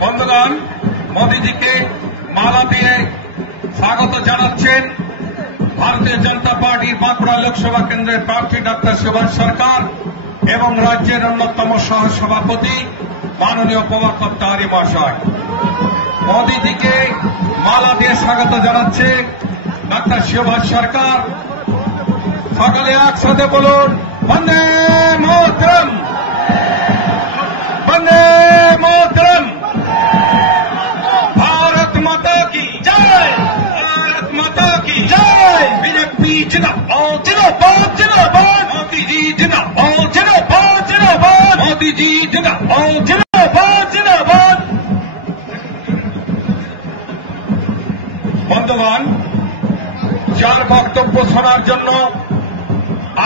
বন্ধুগণ, মোদিজিকে মালা দিয়ে স্বাগত জানাচ্ছেন ভারতীয় জনতা পার্টির বাঁকুড়া লোকসভা কেন্দ্রের প্রার্থী ডক্টর সুভাষ সরকার এবং রাজ্যের অন্যতম সহসভাপতি মাননীয় প্রভাকর তাহারি মহাশয়। মোদিজিকে মালা দিয়ে স্বাগত জানাচ্ছে ডক্টর সুভাষ সরকার। সকালে একসাথে বলুন, বন্দে মাতরম, বন্দে মাতরম, भारत माता की जय, भारत माता की जय। बीजेपी जिंदाबाद, जिंदाबाद, जिंदाबाद। मोदी जी जिंदाबाद, जिंदाबाद, जिंदाबाद। मोदी जी जिंदाबाद, जिंदाबाद, जिंदाबाद। বন্ধুগণ, যার বক্তব্য শোনার জন্য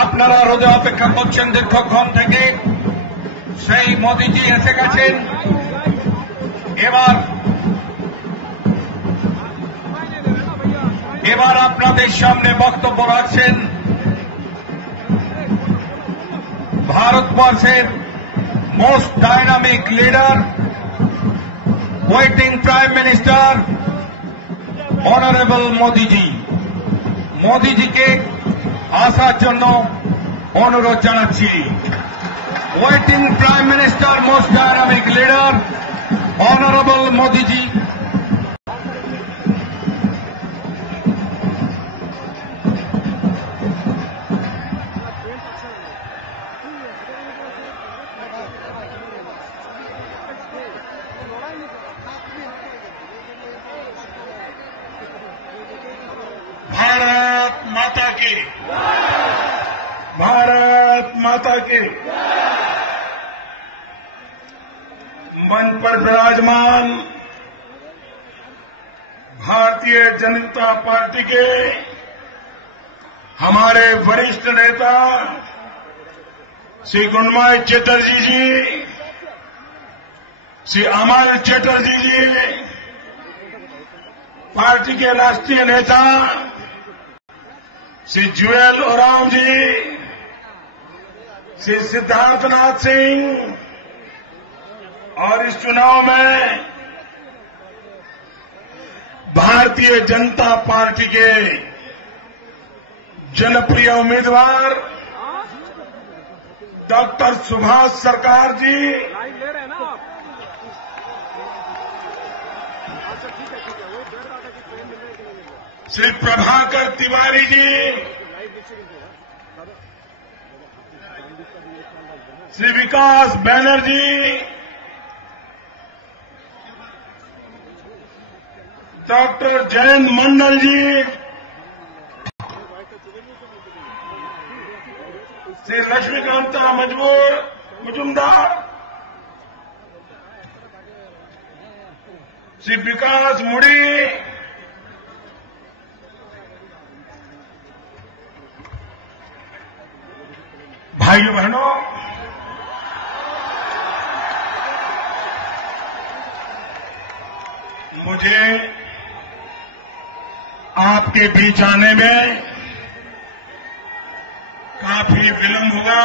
আপনারা রোদে অপেক্ষা করছেন দীর্ঘক্ষণ থেকে, সেই মোদিজি এসে গেছেন। এবার আপনাদের সামনে বক্তব্য রাখছেন ভারতবর্ষের most dynamic leader, waiting prime minister honourable মোদিজি। মোদিজিকে আসার জন্য অনুরোধ জানাচ্ছি। Waiting prime minister, most dynamic leader honourable মোদিজি। भारत माता की, भारत माता की। मंच पर विराजमान भारतीय जनता पार्टी के हमारे वरिष्ठ नेता श्री गुणमाई चटर्जी जी, श्री अमल चटर्जी जी, पार्टी के राष्ट्रीय नेता श्री जुएल ओराम जी, श्री सिद्धार्थनाथ सिंह, और इस चुनाव में भारतीय जनता पार्टी के जनप्रिय उम्मीदवार डॉक्टर सुभाष सरकार जी, श्री प्रभाकर तिवारी जी, श्री विकास बैनर्जी, डॉक्टर जयंत मंडल जी, श्री लक्ष्मीकांता मुजुमदार, श्री विकास मुड़ी, भाइयों बहनों, मुझे आपके बीच आने में काफी विलंब हुआ।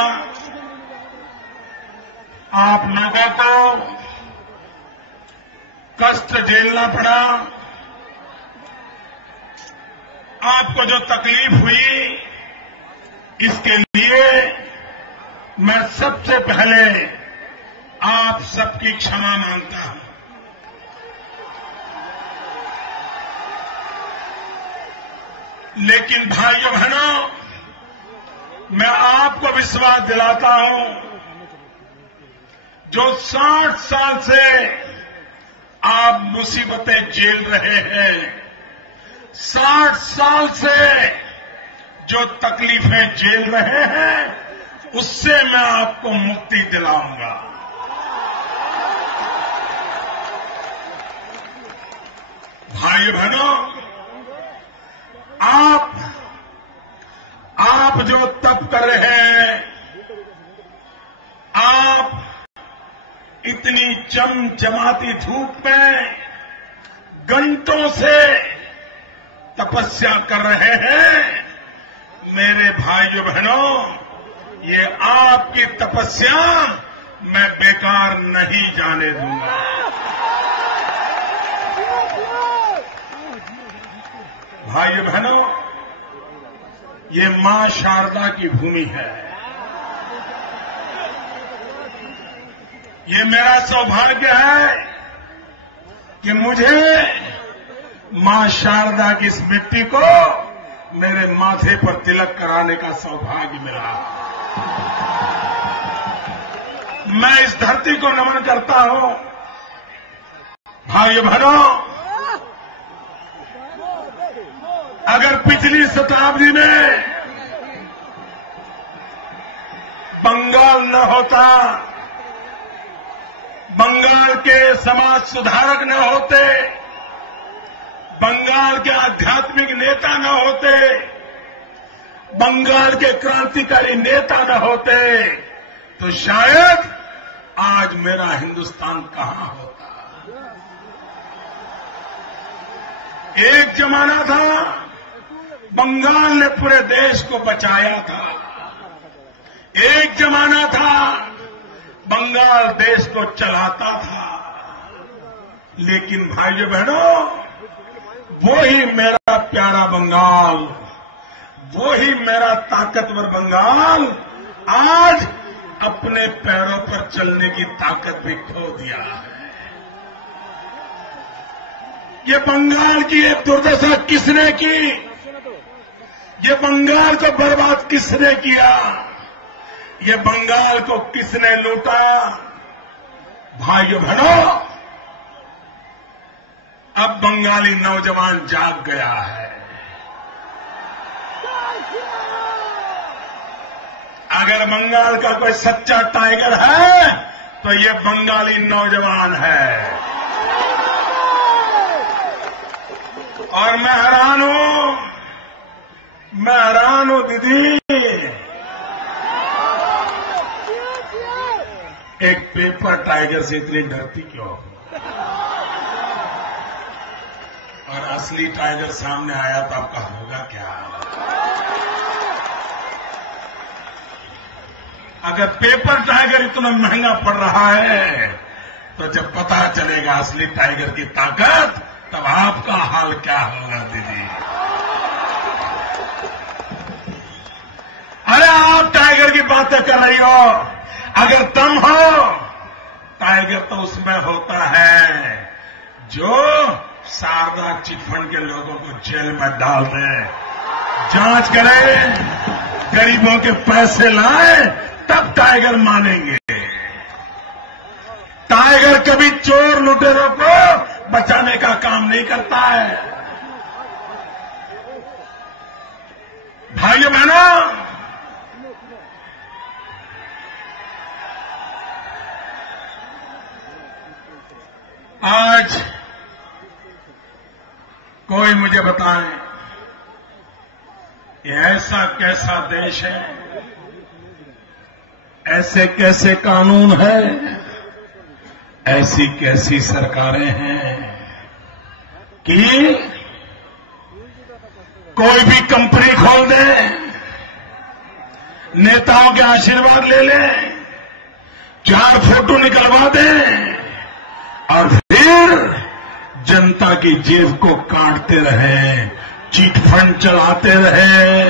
आप लोगों को कष्ट झेलना पड़ा। आपको जो तकलीफ हुई, इसके लिए मैं सबसे पहले आप सबकी क्षमा मांगता हूं। लेकिन भाइयों बहनों, मैं आपको विश्वास दिलाता हूं, जो 60 साल से आप मुसीबतें झेल रहे हैं, 60 साल से जो तकलीफें झेल रहे हैं, उससे मैं आपको मुक्ति दिलाऊंगा। भाइयों बहनों, आप जो तप कर रहे हैं, आप इतनी चमचमाती धूप में घंटों से तपस्या कर रहे हैं। मेरे भाइयों बहनों, ये आपकी तपस्या मैं बेकार नहीं जाने दूंगा। भाइयों बहनों, ये मां शारदा की भूमि है। ये मेरा सौभाग्य है कि मुझे मां शारदा की इस मिट्टी को मेरे माथे पर तिलक कराने का सौभाग्य मिला। मैं इस धरती को नमन करता हूं। भाइयों बहनों, अगर पिछली शताब्दी में बंगाल न होता, बंगाल के समाज सुधारक न होते, बंगाल के आध्यात्मिक नेता न होते, बंगाल के क्रांतिकारी नेता न होते, तो शायद आज मेरा हिंदुस्तान कहां होता। एक जमाना था बंगाल ने पूरे देश को बचाया था। एक जमाना था बंगाल देश को चलाता था। लेकिन भाइयों बहनों, वो ही मेरा प्यारा बंगाल, वो ही मेरा ताकतवर बंगाल आज अपने पैरों पर चलने की ताकत भी खो दिया है। ये बंगाल की एक दुर्दशा किसने की? ये बंगाल को बर्बाद किसने किया? ये बंगाल को किसने लूटा? भाइयों बहनों, अब बंगाली नौजवान जाग गया है। अगर बंगाल का कोई सच्चा टाइगर है तो ये बंगाली नौजवान है। और मैं हैरान हूं दीदी, एक पेपर टाइगर से इतनी डरती क्यों? और असली टाइगर सामने आया तो आपका होगा क्या? अगर पेपर टाइगर इतना महंगा पड़ रहा है तो जब पता चलेगा असली टाइगर की ताकत, तब आपका हाल क्या होगा दीदी? अरे आप टाइगर की बातें कर रही हो, अगर तुम हो, टाइगर तो उसमें होता है जो शारदा चिटफंड के लोगों को जेल में डाल दे, जांच करे, गरीबों के पैसे लाए, तब टाइगर मानेंगे। टाइगर कभी चोर लुटेरों को बचाने का काम नहीं करता है। भाइयों बहनों, आज कोई मुझे बताए ये ऐसा कैसा देश है, ऐसे कैसे कानून है, ऐसी कैसी सरकारें हैं कि कोई भी कंपनी खोल दे, नेताओं के आशीर्वाद ले ले, 4 फोटो निकलवा दे और फिर जनता की जेब को काटते रहे, चिट फंड चलाते रहे,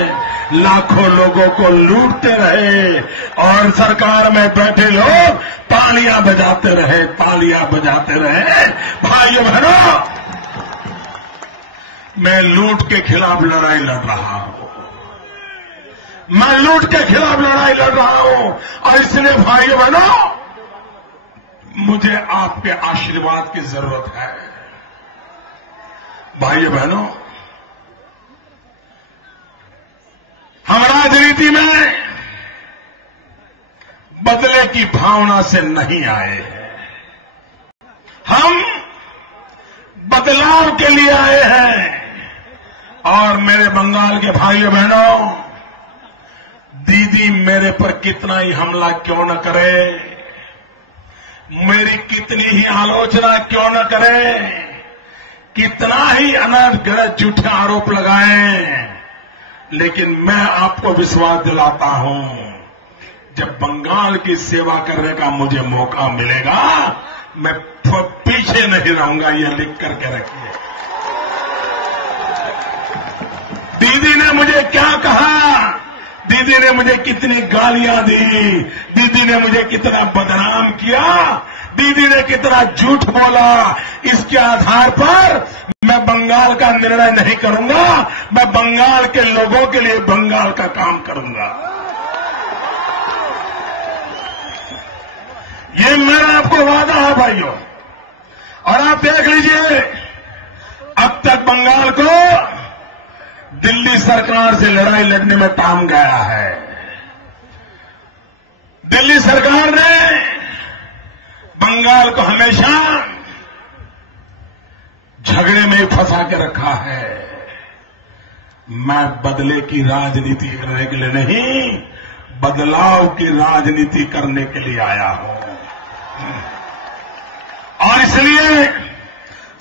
लाखों लोगों को लूटते रहे और सरकार में बैठे लोग तालियां बजाते रहे, तालियां बजाते रहे। भाइयों बहनों, मैं लूट के खिलाफ लड़ाई लड़ रहा हूं, मैं लूट के खिलाफ लड़ाई लड़ रहा हूं। और इसलिए भाइयों बहनों, मुझे आपके आशीर्वाद की जरूरत है। भाइयों बहनों, हम राजनीति में बदले की भावना से नहीं आए हैं, हम बदलाव के लिए आए हैं। और मेरे बंगाल के भाइयों बहनों, दीदी मेरे पर कितना ही हमला क्यों न करे, मेरी कितनी ही आलोचना क्यों न करे, कितना ही अनर्थ गलत झूठे आरोप लगाएं, लेकिन मैं आपको विश्वास दिलाता हूं, जब बंगाल की सेवा करने का मुझे मौका मिलेगा, मैं पीछे नहीं रहूंगा, ये लिख करके रखिए। दीदी ने मुझे क्या कहा, दीदी ने मुझे कितनी गालियां दी, दीदी ने मुझे कितना बदनाम किया, दीदी ने कितना झूठ बोला, इसके आधार पर मैं बंगाल का निर्णय नहीं करूंगा, मैं बंगाल के लोगों के लिए बंगाल का काम करूंगा। ये मेरा आपको वादा है भाइयों। और आप देख लीजिए, अब तक बंगाल को दिल्ली सरकार से लड़ाई लड़ने में टाइम गया है। दिल्ली सरकार ने बंगाल को हमेशा झगड़े में फंसा के रखा है। मैं बदले की राजनीति करने के लिए नहीं, बदलाव की राजनीति करने के लिए आया हूं। और इसलिए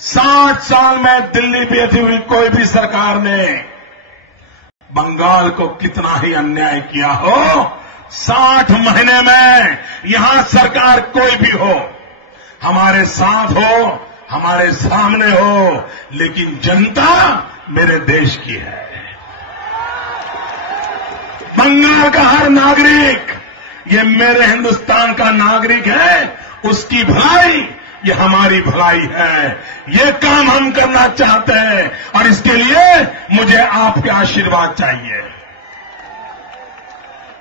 60 साल में दिल्ली पे थी हुई कोई भी सरकार ने बंगाल को कितना ही अन्याय किया हो, 60 महीने में यहां सरकार कोई भी हो, हमारे साथ हो, हमारे सामने हो, लेकिन जनता मेरे देश की है। बंगाल का हर नागरिक ये मेरे हिंदुस्तान का नागरिक है, उसकी भलाई ये हमारी भलाई है। ये काम हम करना चाहते हैं और इसके लिए मुझे आपके आशीर्वाद चाहिए।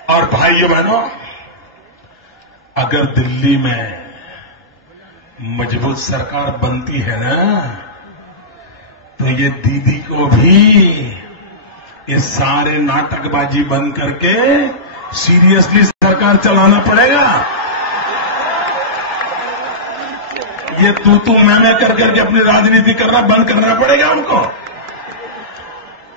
और भाइयों बहनों, अगर दिल्ली में मजबूत सरकार बनती है ना, तो ये दीदी को भी ये सारे नाटकबाजी बंद करके सीरियसली सरकार चलाना पड़ेगा। ये तू मैं कर करके अपनी राजनीति करना बंद करना पड़ेगा उनको।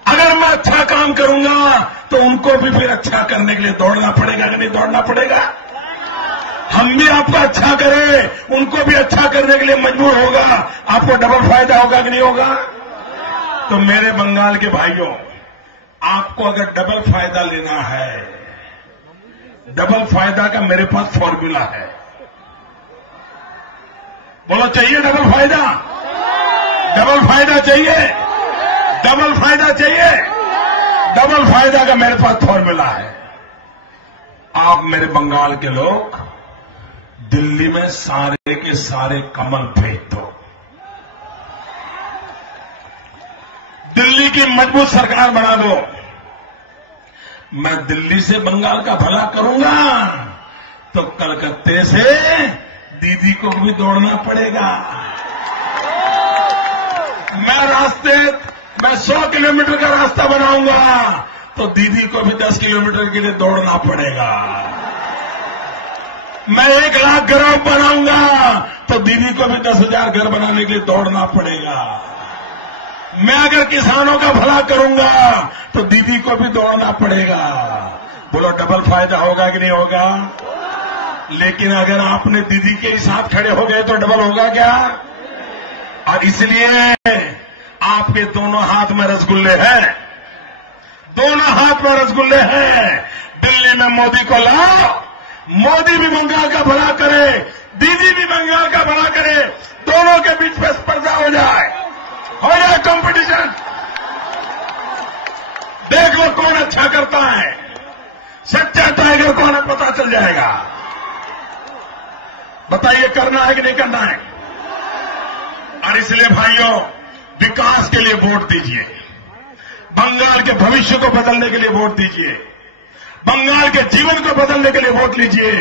अगर मैं अच्छा काम करूंगा तो उनको भी फिर अच्छा करने के लिए दौड़ना पड़ेगा कि नहीं दौड़ना पड़ेगा। हम भी आपको अच्छा करें, उनको भी अच्छा करने के लिए मजबूर होगा। आपको डबल फायदा होगा कि नहीं होगा। तो मेरे बंगाल के भाइयों, आपको अगर डबल फायदा लेना है, डबल फायदा का मेरे पास फॉर्मूला है। बोलो, चाहिए डबल फायदा? डबल फायदा चाहिए? डबल फायदा चाहिए? डबल फायदा का मेरे पास फॉर्मूला है। आप मेरे बंगाल के लोग दिल्ली में सारे के सारे कमल भेज दो। दिल्ली की मजबूत सरकार बना दो। मैं दिल्ली से बंगाल का भला करूंगा तो कलकत्ते से दीदी को भी दौड़ना पड़ेगा। मैं 100 किलोमीटर का रास्ता बनाऊंगा तो दीदी को भी 10 किलोमीटर के लिए दौड़ना पड़ेगा। मैं 1 लाख घर बनाऊंगा तो दीदी को भी 10,000 घर बनाने के लिए दौड़ना पड़ेगा। मैं अगर किसानों का भला करूंगा तो दीदी को भी दौड़ना पड़ेगा। बोलो, डबल फायदा होगा कि नहीं होगा? लेकिन अगर आपने दीदी के साथ खड़े हो गए तो डबल होगा क्या? और इसलिए आपके दोनों हाथ में रसगुल्ले हैं, दोनों हाथ में रसगुल्ले हैं। दिल्ली में मोदी को लाओ, मोदी भी बंगाल का भला करे, दीदी भी बंगाल का भला करे, दोनों के बीच में स्पर्धा हो जाए कंपटीशन। देख लो कौन अच्छा करता है, सच्चा टाइगर कौन है पता चल जाएगा। बताइए, करना है कि नहीं करना है? और इसलिए भाइयों, विकास के लिए वोट दीजिए, बंगाल के भविष्य को बदलने के लिए वोट दीजिए, बंगाल के जीवन को बदलने के लिए वोट लीजिए,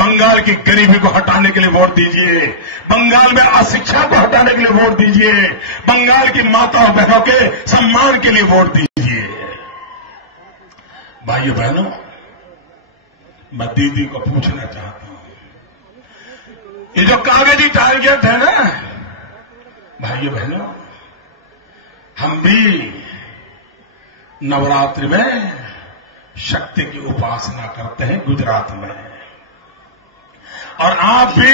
बंगाल की गरीबी को हटाने के लिए वोट दीजिए, बंगाल में अशिक्षा को हटाने के लिए वोट दीजिए, बंगाल की माताओं बहनों के सम्मान के लिए वोट दीजिए। भाइयों बहनों, मैं दीदी को पूछना चाहता हूं, ये जो कागजी टारगेट है ना, भाइयों बहनों, हम भी नवरात्रि में शक्ति की उपासना करते हैं गुजरात में, और आप भी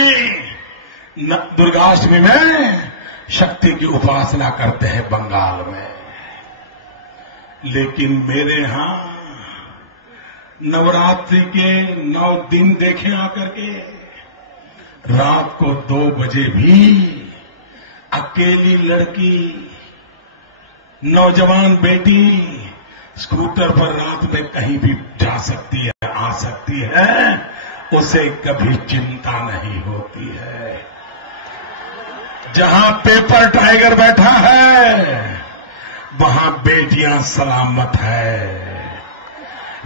दुर्गाष्टमी में शक्ति की उपासना करते हैं बंगाल में। लेकिन मेरे यहां नवरात्रि के 9 दिन देखे आकर के रात को 2 बजे भी अकेली लड़की, नौजवान बेटी स्कूटर पर रात में कहीं भी जा सकती है, आ सकती है, उसे कभी चिंता नहीं होती है। जहां पेपर टाइगर बैठा है वहां बेटियां सलामत है।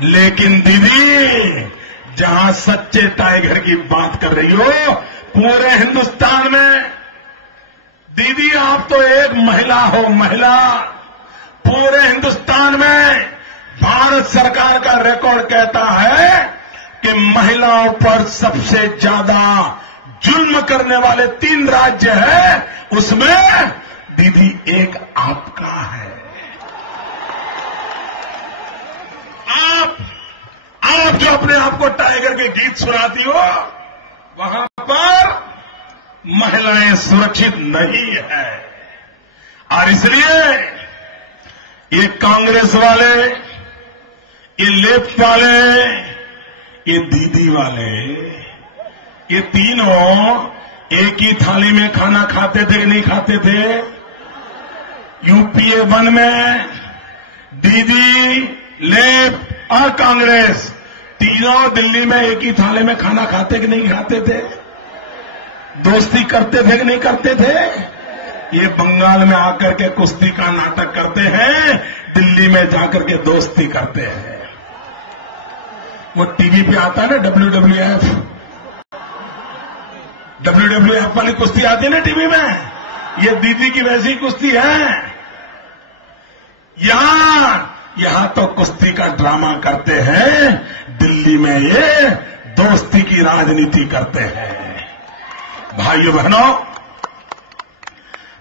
लेकिन दीदी, जहां सच्चे टाइगर की बात कर रही हो पूरे हिंदुस्तान में, दीदी आप तो एक महिला हो, महिला। पूरे हिंदुस्तान में भारत सरकार का रिकॉर्ड कहता है कि महिलाओं पर सबसे ज्यादा जुल्म करने वाले 3 राज्य हैं, उसमें दीदी एक आपका है। आप जो अपने आप को टाइगर के गीत सुनाती हो, वहां पर महिलाएं सुरक्षित नहीं है। और इसलिए ये कांग्रेस वाले, ये लेफ्ट वाले, ये दीदी वाले, ये तीनों एक ही थाली में खाना खाते थे कि नहीं खाते थे? यूपीए 1 में दीदी, लेफ्ट और कांग्रेस तीनों दिल्ली में एक ही थाली में खाना खाते कि नहीं खाते थे? दोस्ती करते थे कि नहीं करते थे? ये बंगाल में आकर के कुश्ती का नाटक करते हैं, दिल्ली में जाकर के दोस्ती करते हैं। वो टीवी पे आता है ना WWF वाली कुश्ती आती है ना टीवी में, ये दीदी की वैसी कुश्ती है। यहां तो कुश्ती का ड्रामा करते हैं, दिल्ली में ये दोस्ती की राजनीति करते हैं। भाइयों बहनों,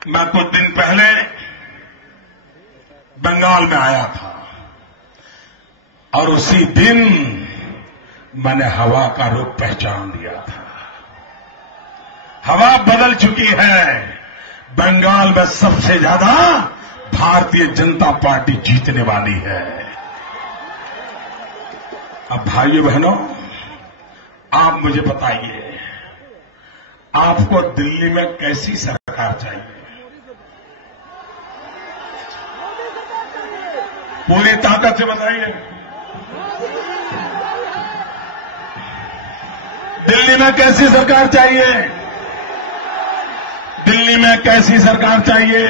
मैं कुछ दिन पहले बंगाल में आया था और उसी दिन मैंने हवा का रुख पहचान लिया था। हवा बदल चुकी है। बंगाल में सबसे ज्यादा भारतीय जनता पार्टी जीतने वाली है। अब भाइयों बहनों, आप मुझे बताइए, आपको दिल्ली में कैसी सरकार चाहिए? पूरी ताकत से बताइए। दिल्ली में कैसी सरकार चाहिए? दिल्ली में कैसी सरकार चाहिए?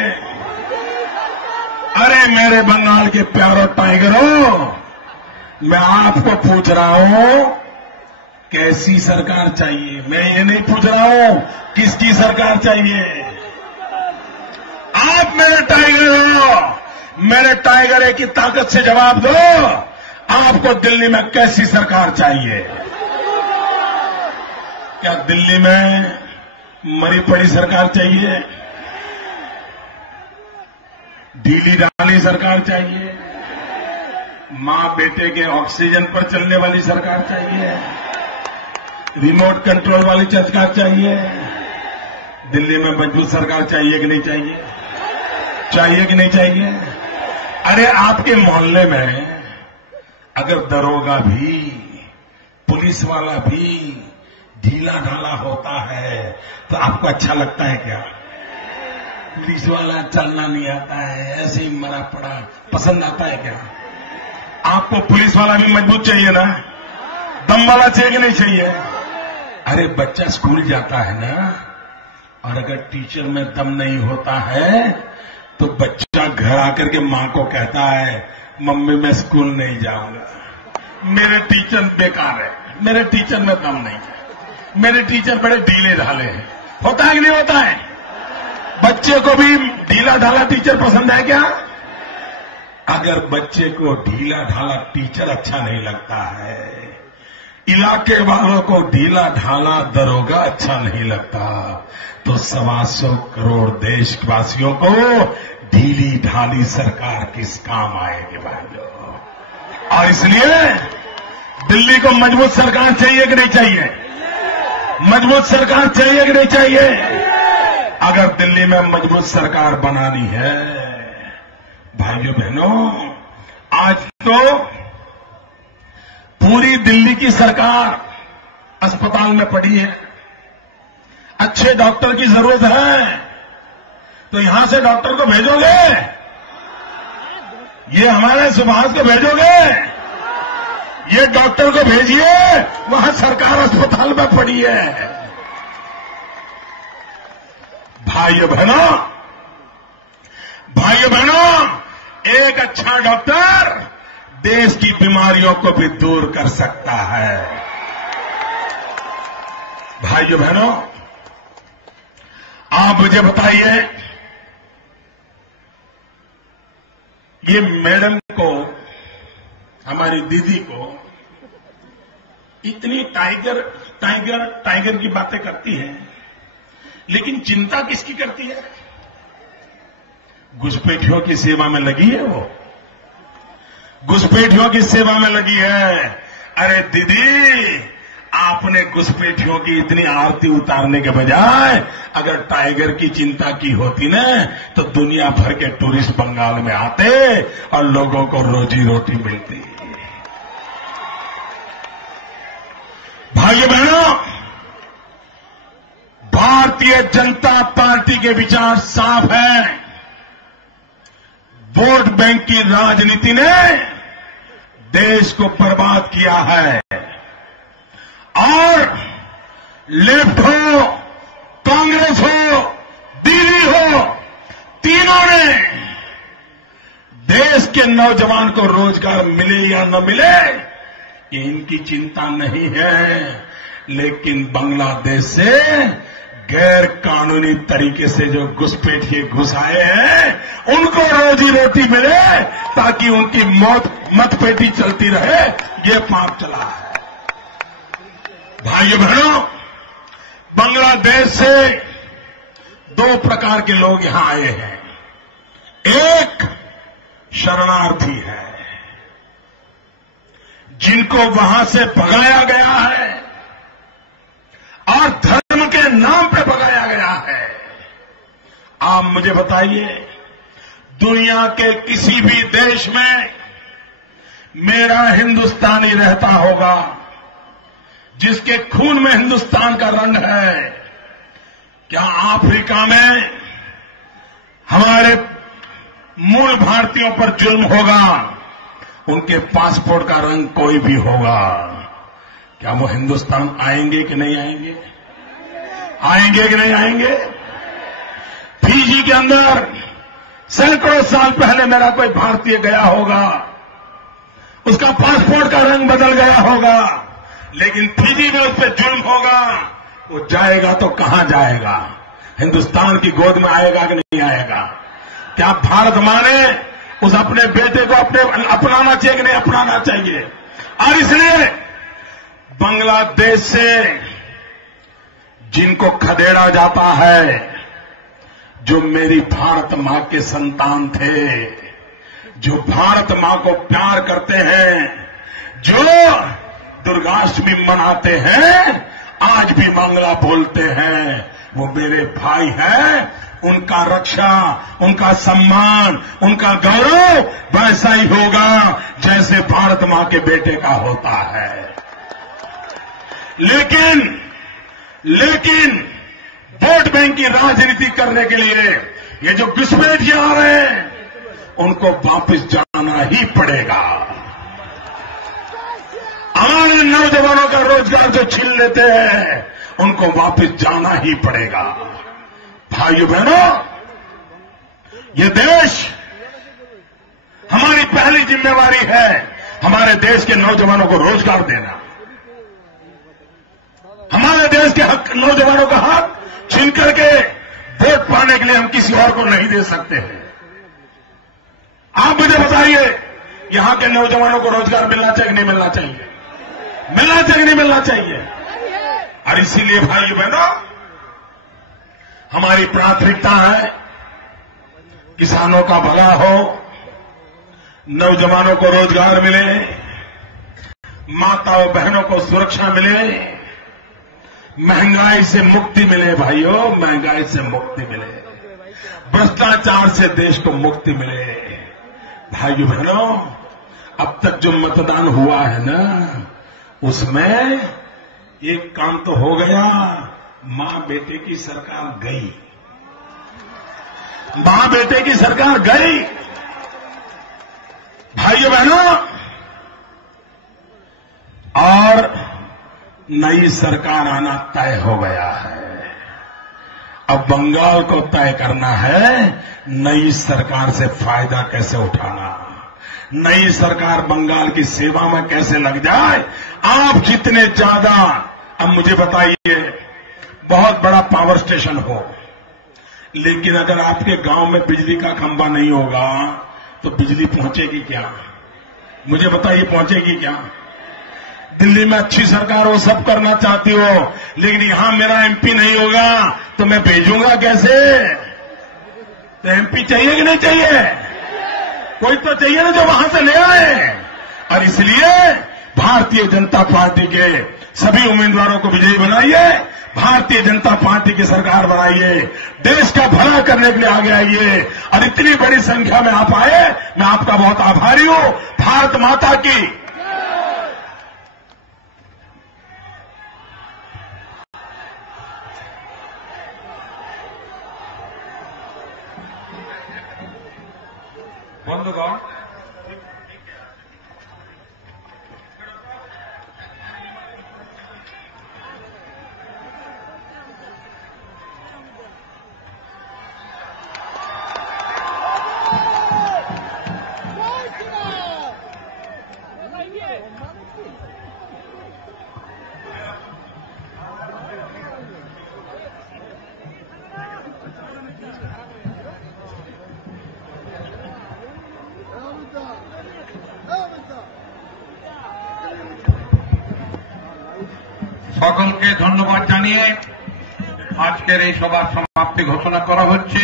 अरे मेरे बंगाल के प्यारो टाइगरों, मैं आपको पूछ रहा हूं कैसी सरकार चाहिए। मैं ये नहीं पूछ रहा हूं किसकी सरकार चाहिए। आप मेरे टाइगर हो, मेरे टाइगर की ताकत से जवाब दो। आपको दिल्ली में कैसी सरकार चाहिए? क्या दिल्ली में मरी पड़ी सरकार चाहिए? ढीली ढाली सरकार चाहिए? मां बेटे के ऑक्सीजन पर चलने वाली सरकार चाहिए? रिमोट कंट्रोल वाली सरकार चाहिए? दिल्ली में मजबूत सरकार चाहिए कि नहीं चाहिए? चाहिए कि नहीं चाहिए? अरे आपके मोहल्ले में अगर दरोगा भी, पुलिस वाला भी ढीला ढाला होता है तो आपको अच्छा लगता है क्या? पुलिस वाला चलना नहीं आता है, ऐसे ही मरा पड़ा, पसंद आता है क्या? आपको पुलिस वाला भी मजबूत चाहिए ना? दम वाला चाहिए कि नहीं चाहिए? अरे बच्चा स्कूल जाता है ना, और अगर टीचर में दम नहीं होता है तो बच्चा घर आकर के मां को कहता है, मम्मी मैं स्कूल नहीं जाऊंगा, मेरे टीचर बेकार है, मेरे टीचर में दम नहीं है, मेरे टीचर बड़े ढीले ढाले हैं। होता है कि नहीं होता है? बच्चे को भी ढीला ढाला टीचर पसंद है क्या? अगर बच्चे को ढीला ढाला टीचर अच्छा नहीं लगता है, इलाके वालों को ढीला ढाला दरोगा अच्छा नहीं लगता, तो 125 करोड़ देशवासियों को ढीली ढाली सरकार किस काम आएगी भाइयों? और इसलिए दिल्ली को मजबूत सरकार चाहिए कि नहीं चाहिए? मजबूत सरकार चाहिए कि नहीं चाहिए? अगर दिल्ली में मजबूत सरकार बनानी है भाइयों बहनों, आज तो पूरी दिल्ली की सरकार अस्पताल में पड़ी है। अच्छे डॉक्टर की जरूरत है, तो यहां से डॉक्टर को भेजोगे? ये हमारे सुभाष को भेजोगे? ये डॉक्टर को भेजिए, वहां सरकार अस्पताल में पड़ी है। भाइयों बहनों, एक अच्छा डॉक्टर देश की बीमारियों को भी दूर कर सकता है। भाइयों बहनों, आप मुझे बताइए, ये मैडम को, हमारी दीदी को इतनी टाइगर की बातें करती है, लेकिन चिंता किसकी करती है? घुसपैठियों की सेवा में लगी है वो, घुसपैठियों की सेवा में लगी है। अरे दीदी, आपने घुसपैठियों की इतनी आरती उतारने के बजाय अगर टाइगर की चिंता की होती ना, तो दुनिया भर के टूरिस्ट बंगाल में आते और लोगों को रोजी रोटी मिलती। भाइयों बहनों, भारतीय जनता पार्टी के विचार साफ है। वोट बैंक की राजनीति ने देश को बर्बाद किया है और लेफ्ट हो, कांग्रेस हो, दिल्ली हो, तीनों ने देश के नौजवान को रोजगार मिले या न मिले, ये इनकी चिंता नहीं है। लेकिन बांग्लादेश से गैर कानूनी तरीके से जो घुसपैठिए घुस आए हैं, उनको रोजी रोटी मिले ताकि उनकी मतपेटी चलती रहे, ये पाप चला है। भाइयों बहनों, बांग्लादेश से दो प्रकार के लोग यहां आए हैं। एक शरणार्थी है, जिनको वहां से भगाया गया है और धर्म के नाम पे भगाया गया है। आप मुझे बताइए, दुनिया के किसी भी देश में मेरा हिंदुस्तानी रहता होगा, जिसके खून में हिंदुस्तान का रंग है, क्या अफ्रीका में हमारे मूल भारतीयों पर जुल्म होगा? उनके पासपोर्ट का रंग कोई भी होगा, क्या वो हिंदुस्तान आएंगे कि नहीं आएंगे? आएंगे कि नहीं आएंगे? फिजी के अंदर सैकड़ों साल पहले मेरा कोई भारतीय गया होगा, उसका पासपोर्ट का रंग बदल गया होगा, लेकिन फिजी में उस पर जुल्म होगा, वो जाएगा तो कहां जाएगा? हिंदुस्तान की गोद में आएगा कि नहीं आएगा? क्या भारत मां ने उस अपने बेटे को अपनाना चाहिए कि नहीं अपनाना चाहिए? और इसलिए बांग्लादेश से जिनको खदेड़ा जाता है, जो मेरी भारत मां के संतान थे, जो भारत मां को प्यार करते हैं, जो दुर्गाष्टमी मनाते हैं, आज भी बांग्ला बोलते हैं, वो मेरे भाई हैं। उनका रक्षा, उनका सम्मान, उनका गौरव वैसा ही होगा जैसे भारत मां के बेटे का होता है। लेकिन वोट बैंक की राजनीति करने के लिए ये जो घुसपैठिए आ रहे हैं, उनको वापस जाना ही पड़ेगा। हमारे नौजवानों का रोजगार जो छीन लेते हैं, उनको वापस जाना ही पड़ेगा। भाइयों बहनों, ये देश, हमारी पहली जिम्मेवारी है हमारे देश के नौजवानों को रोजगार देना। हमारे देश के नौजवानों का हक छीन करके वोट पाने के लिए हम किसी और को नहीं दे सकते हैं। आप मुझे बताइए, यहां के नौजवानों को रोजगार मिलना चाहिए नहीं मिलना चाहिए? मिलना चाहिए नहीं मिलना चाहिए? और इसीलिए भाइयों बहनों, हमारी प्राथमिकता है किसानों का भला हो, नौजवानों को रोजगार मिले, माताओं बहनों को सुरक्षा मिले, महंगाई से मुक्ति मिले। भाइयों, महंगाई से मुक्ति मिले, भ्रष्टाचार से देश को मुक्ति मिले। भाइयों बहनों, अब तक जो मतदान हुआ है ना, उसमें एक काम तो हो गया, मां बेटे की सरकार गई। मां बेटे की सरकार गई। भाइयों बहनों, और नई सरकार आना तय हो गया है। अब बंगाल को तय करना है नई सरकार से फायदा कैसे उठाना, नई सरकार बंगाल की सेवा में कैसे लग जाए। आप जितने ज्यादा, अब मुझे बताइए, बहुत बड़ा पावर स्टेशन हो, लेकिन अगर आपके गांव में बिजली का खंभा नहीं होगा तो बिजली पहुंचेगी क्या? मुझे बताइए, पहुंचेगी क्या? दिल्ली में अच्छी सरकार हो, सब करना चाहती हो, लेकिन यहां मेरा एमपी नहीं होगा तो मैं भेजूंगा कैसे? तो एमपी चाहिए कि नहीं चाहिए? कोई तो चाहिए ना जो वहां से ले आए। और इसलिए भारतीय जनता पार्टी के सभी उम्मीदवारों को विजयी बनाइए, भारतीय जनता पार्टी की सरकार बनाइए, देश का भला करने के लिए आगे आइए। और इतनी बड़ी संख्या में आप आए, मैं आपका बहुत आभारी हूं। भारत माता की। বন্ধুগণ, সকলকে ধন্যবাদ জানিয়ে আজকের এই সভার সমাপ্তি ঘোষণা করা হচ্ছে।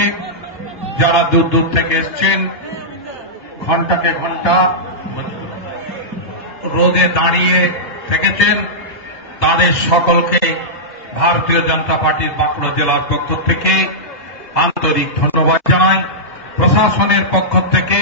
যারা দূর দূর থেকে এসেছেন, ঘণ্টাকে ঘণ্টা রোদে দাঁড়িয়ে থেকেছেন, তাদের সকলকে ভারতীয় জনতা পার্টির বাঁকুড়া জেলার পক্ষ থেকে আন্তরিক ধন্যবাদ জানাই। প্রশাসনের পক্ষ থেকে